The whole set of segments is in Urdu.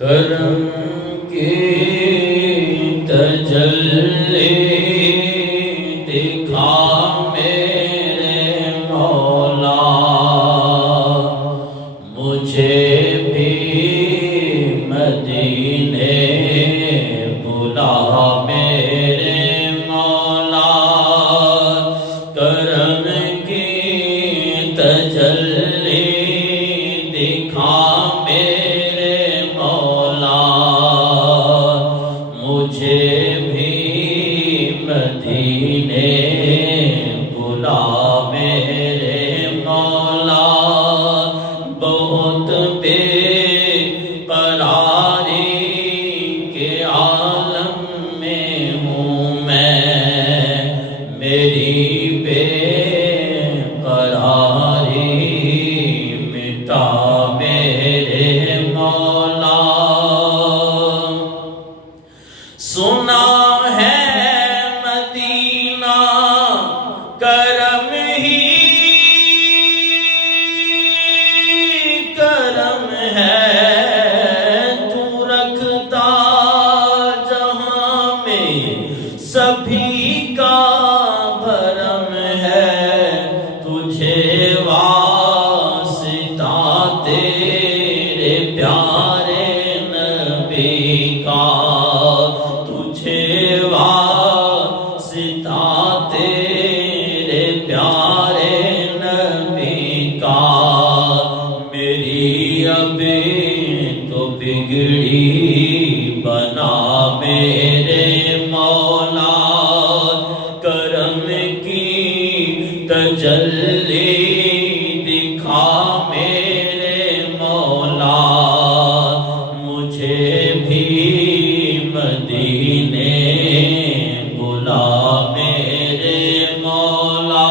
کرم کی تجلی دکھا میرے مولا، مجھے بھی مدینے بلا میرے مولا، کرم کی تجلی دکھا مجھے بھی مدینے بلا میرے مولا، بہت بے قراری کے عالم میں ہوں میں، میری بے قراری مٹا میرے مولا۔ سنا ہے مدینہ کرم ہی کرم ہے، تو رکھتا جہاں میں سبھی کا بھرم ہے، تجھے واسطہ تیرے پیارے نبی کا، تجھے واسطہ تیرے پیارے نبی کا، میری ابھی تو بگڑی بنا میرے مولا، کرم کی تجلی دکھا میرے مولا، مجھے بھی مدینے بلا میرے مولا،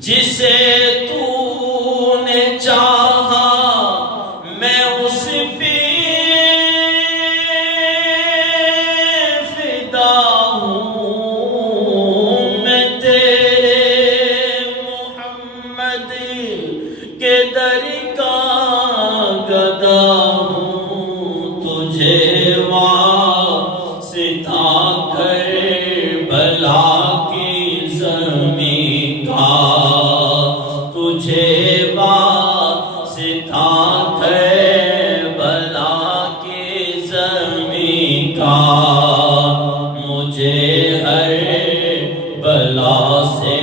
جسے تو نے چاہا میں اس پہ فدا ہوں، میں تیرے محمد کے در کا گدا ہوں، تجھے واسطہ کربلا کی زمین کا، تجھے واسطہ کربلا کی زمین کا، مجھے ہر بلا سے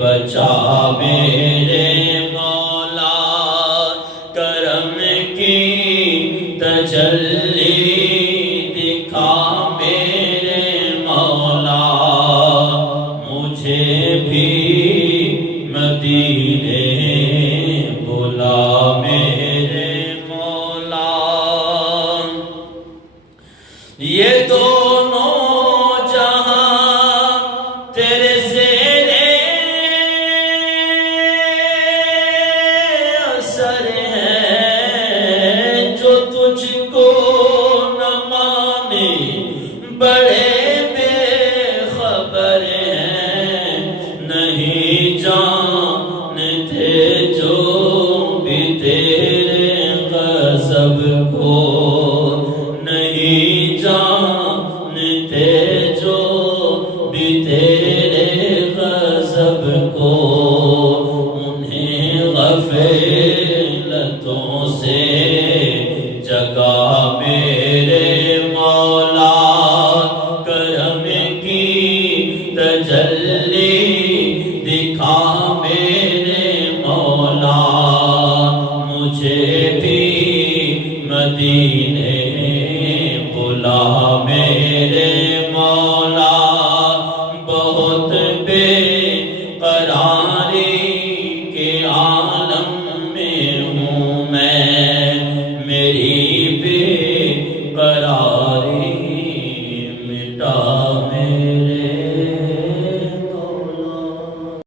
بچا میرے مولا، کرم کی تجلی دکھا میرے مولا، مجھے بھی مدینے بلا میرے مولا۔ یہ دونوں جہاں تیرے زیرے اثر ہیں، جو تجھ کو نہ مانے بڑے بے خبر ہیں، نہیں جانتے جو بھی تیرے غضب کو، نہیں جانتے جو بھی تیرے غضب کو، انہیں غفلتوں سے جگا میرے مولا، کرم کی تجلی دکھا میرے مولا، مجھے بھی مدینے بلا میرے مولا۔ مولا بہت بے قراری کے عالم میں ہوں میں، میری